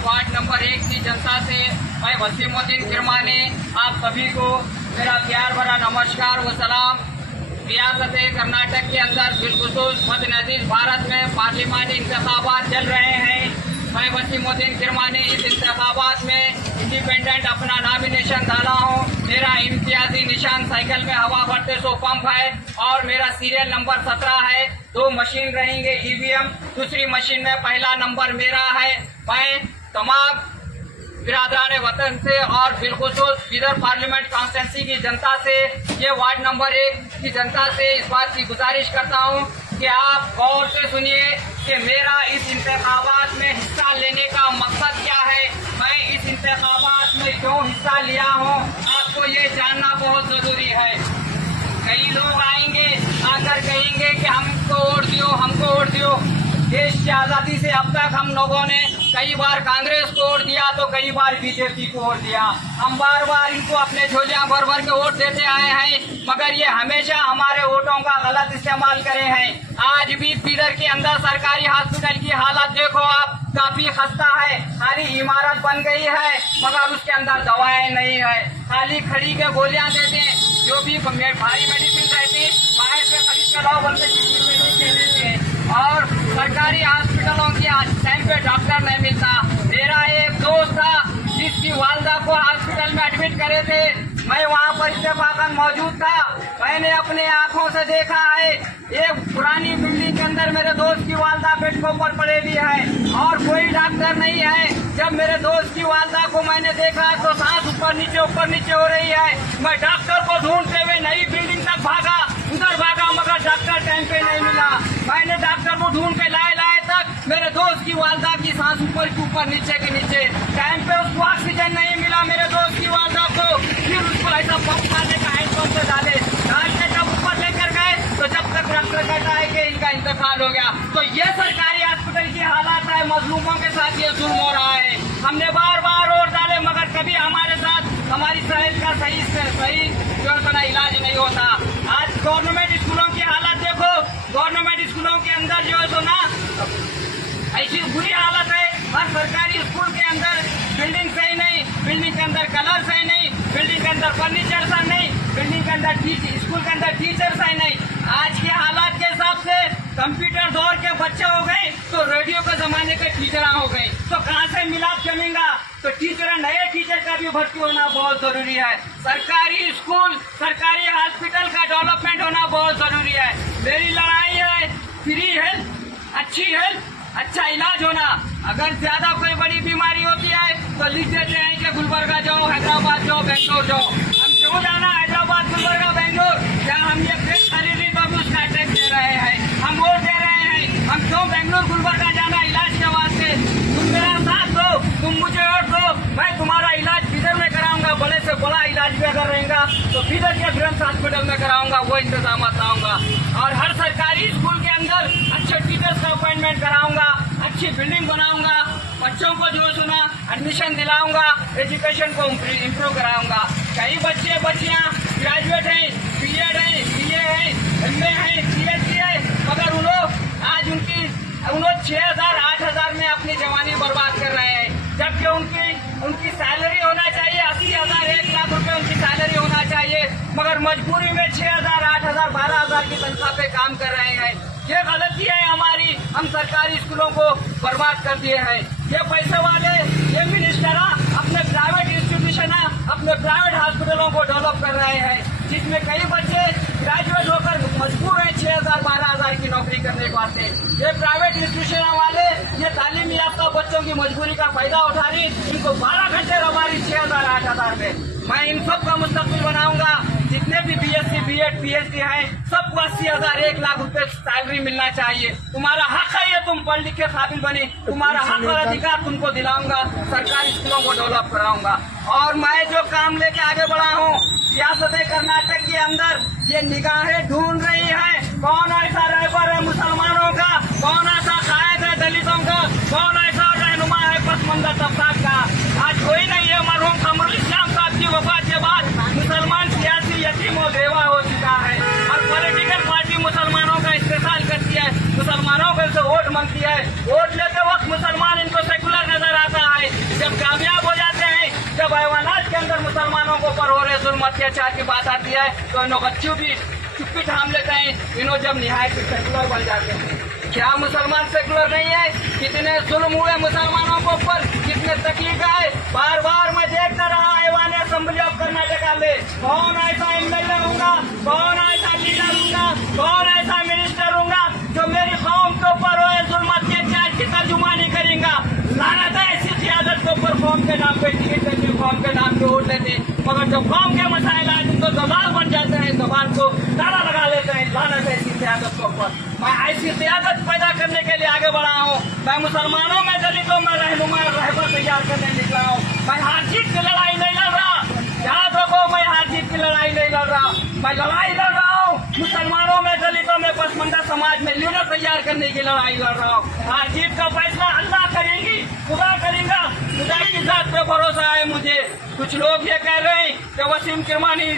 Ward number 1 की जनता से मैं वसीमुद्दीन किरमानी आप सभी को मेरा प्यार भरा नमस्कार व सलाम। रियासत कर्नाटक के अंदर बिलखुसूस मद्देनज़र भारत में पार्लिमानी इंतखाबात चल रहे हैं। मैं वसीमुद्दीन किरमानी इस इंतखाबात में इंडिपेंडेंट अपना नॉमिनेशन डाला हूँ। मेरा इम्तियाजी निशान साइकिल में हवा भरते सो पंप है और मेरा सीरियल नंबर 17 है। 2 मशीन रहेंगे ईवीएम, दूसरी मशीन में पहला नंबर मेरा है। मैं तमाम बिरादरान वतन से और बिलखुसूस इधर पार्लियामेंट कॉन्स्टिट्यूंसी की जनता से, ये वार्ड नंबर 1 की जनता से इस बात की गुजारिश करता हूँ कि आप गौर से सुनिए कि मेरा इस इंतखाबात में हिस्सा लेने का मकसद क्या है, मैं इस इंतखाबात में क्यों हिस्सा लिया हूँ, आपको ये जानना बहुत जरूरी है। कई लोग आएंगे आकर कहेंगे कि हमको वोट दियो, हमको वोट दियो। देश की आज़ादी से अब तक हम लोगों ने कई बार कांग्रेस को वोट दिया तो कई बार बीजेपी को वोट दिया। हम बार बार इनको अपने झोलियां भर भर के वोट देते आए हैं, मगर ये हमेशा हमारे वोटों का गलत इस्तेमाल करे हैं। आज भी बीदर के अंदर सरकारी हॉस्पिटल की हालत देखो आप, काफी खस्ता है। खाली इमारत बन गई है मगर उसके अंदर दवाएं नहीं है, खाली खड़ी के गोलियां देते हैं। जो भी भारी मेडिसिन रहती बाहर से खरीद कर लाओ बोलते देते हैं और सरकारी हॉस्पिटलों की टाइम पे डॉक्टर नहीं मिलता। मेरा एक दोस्त था जिसकी वालदा को हॉस्पिटल में एडमिट करे थे, मैं वहाँ पर इत्तेफाकन मौजूद था। मैंने अपने आंखों से देखा है एक पुरानी बिल्डिंग के अंदर मेरे दोस्त की वालदा बेड के ऊपर पड़े हुई है और कोई डॉक्टर नहीं है। जब मेरे दोस्त की वालदा को मैंने देखा तो सांस ऊपर नीचे हो रही है। मैं डॉक्टर को ढूंढते हुए नई बिल्डिंग तक भागा, उधर भागा मगर डॉक्टर टाइम पे नहीं मिला। मैंने डॉक्टर को ढूंढ के लाए तक मेरे दोस्त की वालदा की सांस ऊपर के ऊपर नीचे के नीचे, टाइम पे उसको ऑक्सीजन नहीं मिला मेरे दोस्त की वालदा को। फिर उसको ऐसा पंप मारने का हैंड पंप से डाल के जब ऊपर लेकर गए तो जब तक डॉक्टर कहता है कि इनका इंतकाल हो गया। तो ये सरकारी हॉस्पिटल की हालात है, मजलूमों के साथ ये जुल्म हो रहा है। हमने बार बार वोट डाले मगर कभी हमारे साथ हमारी सेहत का सही जो है ना इलाज नहीं होता। आज गवर्नमेंट स्कूलों की हालत देखो, गवर्नमेंट स्कूलों के अंदर जो है तो ना ऐसी बुरी हालत है। हर सरकारी स्कूल के अंदर बिल्डिंग सही नहीं, बिल्डिंग के अंदर कलर सही नहीं, बिल्डिंग के अंदर फर्नीचर सही नहीं, बिल्डिंग के अंदर स्कूल के अंदर टीचर सही नहीं। आज के हालात के हिसाब से कंप्यूटर दौर के बच्चे हो गए तो रेडियो के जमाने के टीचर हो गए, तो कहाँ से मिलाप जमेगा। तो टीचर, नए टीचर का भी भर्ती होना बहुत जरूरी है। सरकारी स्कूल, सरकारी हॉस्पिटल का डेवलपमेंट होना बहुत जरूरी है। मेरी लड़ाई है फ्री हेल्थ, अच्छी हेल्थ, अच्छा इलाज होना। अगर ज्यादा कोई बड़ी बीमारी होती है तो लिख देते हैं कि गुलबर्गा जाओ, हैदराबाद जाओ, बेंगलोर जाओ। हम क्यों जाना हैदराबाद, गुलबर्गा, बेंगलोर? क्या हम ये फ्रिज खरीदी तो भी उसका टैक्स दे रहे हैं, हम वोट दे रहे हैं। हम क्यों बेंगलोर गुलबर्गा जाना इलाज के वास्ते? तुम मेरा साथ दो, तुम मुझे वोट दो, मैं तुम्हारा इलाज बिदर में कराऊंगा। बड़े से बड़ा इलाज भी अगर रहेगा तो बिदर के ग्रंथ हॉस्पिटल में कराऊंगा, वो इंतजाम लाऊंगा। और हर सरकारी स्कूल के अंदर अच्छे टीचर्स का अपॉइंटमेंट कराऊंगा, अच्छी बिल्डिंग बनाऊंगा, बच्चों को जो सुना एडमिशन दिलाऊंगा, एजुकेशन को इम्प्रूव कराऊंगा। कई बच्चे बच्चियां ग्रेजुएट हैं, बीएड है, बीए है, एमए है, पीएचडी है, मगर उन लोग आज उनकी 6,000 8,000 में अपनी जवानी बर्बाद कर रहे हैं। जबकि उनकी सैलरी होना चाहिए 80,000 1 लाख रुपए उनकी सैलरी होना चाहिए, मगर मजबूरी में 6,000 8,000 12,000 की तनख्वाह पे काम कर रहे हैं। ये गलती है हमारी, हम सरकारी स्कूलों को बर्बाद कर दिए हैं। ये पैसे वाले ये मिनिस्टर अपने प्राइवेट इंस्टीट्यूशन, अपने प्राइवेट हॉस्पिटलों को डेवलप कर रहे हैं, जिसमें कई बच्चे ग्रेजुएट होकर मजबूर हैं 6,000 12,000 की नौकरी करने के वास्ते। ये प्राइवेट इंस्टीट्यूशन वाले ये तालीम याफ्ता बच्चों की मजबूरी का फायदा उठा रही, इनको 12 घंटे रवारी 6,000 8,000 में। मैं इन सब का मुस्तकबिल बनाऊंगा। जितने भी बीएससी बीएड पीएचडी हैं सबको 80,000 1 लाख रुपए सैलरी मिलना चाहिए। तुम्हारा हक है ये, तुम पढ़ लिख के काबिल बने, तुम्हारा हक और अधिकार तुमको दिलाऊंगा। सरकारी स्कूलों को डेवलप कराऊंगा। और मैं जो काम लेके आगे बढ़ा हूँ, रियासत कर्नाटक के अंदर ये निगाहें ढूंढ रही है कौन ऐसा रहबर है मुसलमानों का, कौन ऐसा कायद है दलितों का, कौन ऐसा रहनुमा है पसमंदा तबका का। आज कोई नहीं है। मरहूम कमरुल इस्लाम साहब की वफात के बाद मुसलमान सियासी यतीम और बेवा हो चुका है और पॉलिटिकल पार्टी मुसलमानों का इस्तेमाल करती है, मुसलमानों को से वोट मांगती है। वोट लेते वक्त मुसलमान इनको सेकुलर नजर आता है, जुल्म अत्याचार की बात आती है तो इन बच्चों भी चुप्पी थाम लेते हैं। इन्हों जब निहायत सेकुलर बन जाते हैं। क्या मुसलमान सेकुलर नहीं है? कितने जुल्म हुए मुसलमानों के ऊपर, कितने तकलीफ आए। बार बार मैं देखता रहा ऐवान असेंबली ऑफ कर्नाटका में कौन ऐसा एमएलए होगा, कौन ऐसा लीडर होगा, कौन ऐसा मिनिस्टर होगा जो मेरी कौम के ऊपर हुए जुल्म अत्याचार की तर्जुमानी करेगा। लानत है ऐसी क़ियादत के ऊपर कौम के नाम पे टिकट देते, कौम के नाम पे वोट देते, मगर जब कौम के मसाइल आए तो दबाव बन जाते हैं, जबान को ताला लगा लेते हैं। लानत है ऐसी क़ियादत के ऊपर। मैं ऐसी क़ियादत पैदा करने के लिए आगे बढ़ा हूँ। मैं मुसलमानों में, दलितों में रहनुमा रहबर तैयार करने निकला हूँ। मैं हार जीत की लड़ाई नहीं लड़ रहा, याद रखो, मैं हार जीत की लड़ाई नहीं लड़ रहा। मैं लड़ाई लड़ रहा हूँ मुसलमानों में, दलितों में, पसमंदा समाज में लीडर तैयार करने की लड़ाई लड़ रहा हूँ। हार जीत का फैसला अल्लाह करेंगी, खुदा करेगा। खुदा की जात पे भरोसा है मुझे। कुछ लोग ये कह रहे हैं कि वसीम किरमानी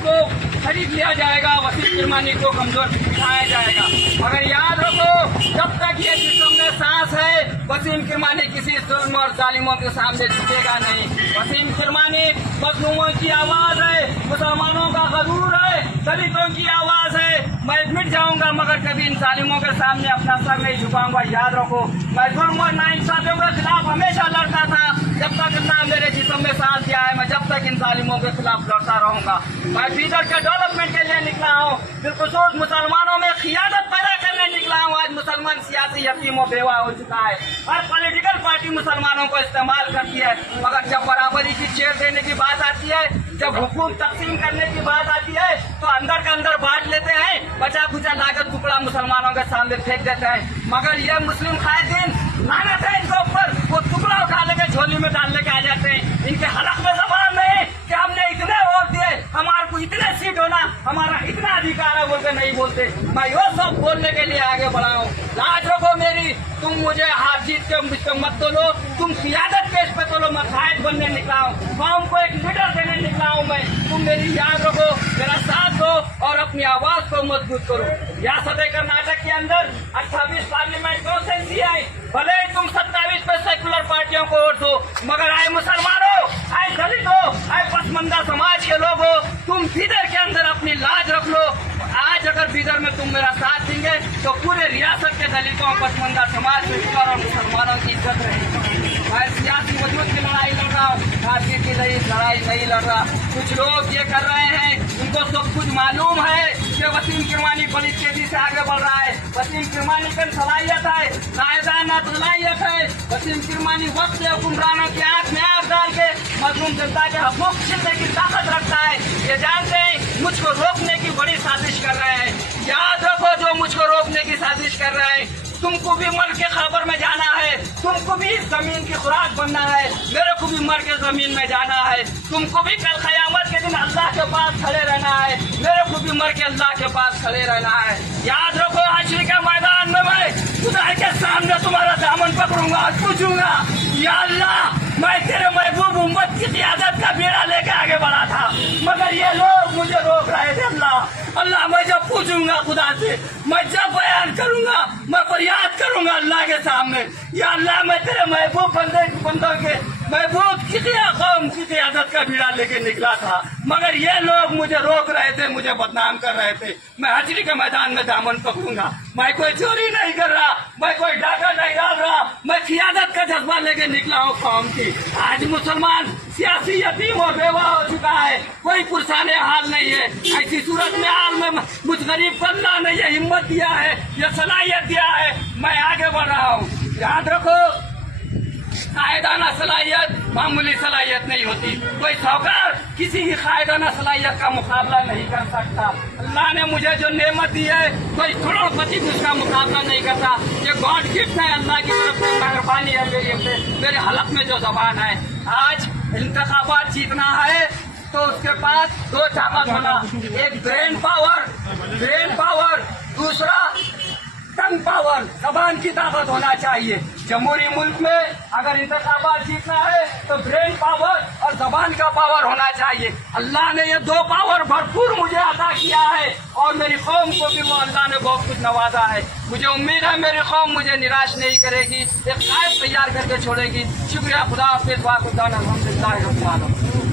को खरीद लिया जाएगा, वसीम किरमानी को कमजोर दिखाया जाएगा। मगर याद रखो, जब तक ये जिस्म में सांस है, वसीम किरमानी किसी जुल्म और जालिमों के सामने झुकेगा नहीं। वसीम किरमानी मजलूमों की आवाज है, मुसलमानों का गरूर है, दलितों की आवाज है। मैं मिट जाऊंगा मगर कभी इन जालिमों के सामने अपना सर नहीं झुकाऊंगा। याद रखो, मैं जुल्म और नाइंसाफियों के खिलाफ हमेशा लड़ता था। जब तक अल्लाह मेरे जिस्म में सांस दिया है, मैं जब तक इन जालिमों के खिलाफ लड़ता रहूंगा। मैं बीदर के डेवलपमेंट के लिए निकला हूँ, बिलखुसूस मुसलमानों में क़ियादत पैदा करने निकला हूँ। आज मुसलमान सियासी यतीम और बेवा हो चुका है। हर पॉलिटिकल पार्टी मुसलमानों को इस्तेमाल करती है, मगर जब बराबरी की चेयर देने की बात आती है, जब हुकूम तकसीम करने की बात आती है, तो अंदर का अंदर बांट लेते हैं, बचा खुचा लागत टुकड़ा मुसलमानों के सामने फेंक देते हैं। मगर ये मुस्लिम कायदीन लानत है इनके ऊपर, वो टुकड़ा उठा लेके झोली में डालने के आ जाते हैं। इनके हलक में जबान नहीं कि हमने इतने वोट दिए, हमारे को इतने सीट होना, हमारा इतना अधिकार है बोलते नहीं बोलते। मैं यो सब बोलने के लिए आगे बढ़ा हूँ। लाज रखो मेरी, तुम मुझे हार जीत के मुझको मत तोलो, तुम क़ियादत पेश पे तोलो। मैं कायद बनने निकला हूँ, कौम को एक लीडर देने निकला हूँ मैं। तुम मेरी याद रखो, मेरा साथ दो और अपनी आवाज को मजबूत करो। रियासत कर्नाटक के अंदर 28 पार्लियामेंट कॉन्स्टिट्यूंसी है, भले ही तुम 27 पे सेकुलर पार्टियों को वोट दो, मगर आए मुसलमानों, आए दलितों, आए पसमंदा समाज के लोगों, तुम बीदर के अंदर अपनी लाज रख लो। आज अगर बीदर में तुम मेरा साथ देंगे तो पूरे रियासत के दलितों, पसमंदा समाज में और मुसलमानों की इज्जत रहेगी। मैं सियासी वजूद की लड़ाई लड़ रहा हूँ, खासी की लड़ाई नहीं लड़ रहा। कुछ लोग ये कर रहे हैं, उनको सब कुछ मालूम है कि वसीम किरमानी बड़ी तेजी से आगे बढ़ रहा है। वसीम किरमानी की सलाहियत है, कायदाना सलाहियत है। वसीम किरमानी वक्त हुक्मरानों की आंख में आंख डाल के मजलूम जनता के हकूक छीनने की ताकत रखता है। ये जानते हैं मुझको रोकने की बड़ी साजिश कर रहे हैं। याद रखो, जो मुझको रोकने की साजिश कर रहे हैं, तुमको भी मर के खबर में जाना है, तुमको भी इस जमीन की खुराक बनना है, मेरे को भी मर के जमीन में जाना है। तुमको भी कल क़यामत के दिन अल्लाह के पास खड़े रहना है, मेरे को भी मर के अल्लाह के पास खड़े रहना है। याद रखो, हश्र के मैदान में मैं खुदा के सामने तुम्हारा दामन पकड़ूंगा और पूछूंगा, या अल्लाह, मैं तेरे महबूब उम्मत की क़ियादत का बेड़ा लेके आगे बढ़ा था, मगर ये लोग मुझे रोक रहे थे। अल्लाह, मैं जब पूछूंगा खुदा से, मैं जब बयान करूंगा, मैं फरियाद करूंगा अल्लाह के सामने, या अल्लाह, मैं तेरे महबूब बंदों के महबूब की कौम की क़ियादत का बीड़ा लेके निकला था, मगर ये लोग मुझे रोक रहे थे, मुझे बदनाम कर रहे थे। मैं हजरी के मैदान में दामन पकड़ूंगा। मैं कोई चोरी नहीं कर रहा, मैं कोई डाका नहीं डाल रहा, मैं क़ियादत का जज्बा लेके निकला हूँ कौम की। आज मुसलमान सियासी यतीम और बेवा हो चुका है, कोई पुरसाने हाल नहीं है। ऐसी सूरत में हाल में मुझ गरीब को अल्लाह ने ये हिम्मत दिया है, ये सलाहियत दिया है, मैं आगे बढ़ रहा हूँ। याद रखो, कायदाना सलाहियत मामूली सलाहियत नहीं होती। कोई साहूकार किसी की कायदाना सलाहियत का मुकाबला नहीं कर सकता। अल्लाह ने मुझे जो नेमत दी है, कोई करोड़पति भी उसका मुकाबला नहीं करता। ये गॉड गिफ्ट है, अल्लाह की तरफ से मेहरबानी है मेरे हलक में जो जबान है। आज इंतखाबात जीतना है तो उसके पास दो ताकत होना, एक ब्रेन पावर, दूसरा टंग पावर, जबान की ताकत होना चाहिए। जमहूरी मुल्क में अगर इंतखाबात जीतना है तो ब्रेन पावर और जबान का पावर होना चाहिए। अल्लाह ने ये दो पावर भरपूर मुझे अता किया है और मेरी कौम को भी वो अल्लाह ने बहुत कुछ नवाजा है। मुझे उम्मीद है मेरी कौम मुझे निराश नहीं करेगी, एक कायद तैयार करके छोड़ेगी। शुक्रिया, खुदा हाफिज़, वाकुदान अल्हम्दुलिल्लाह रब्बिल आलमीन।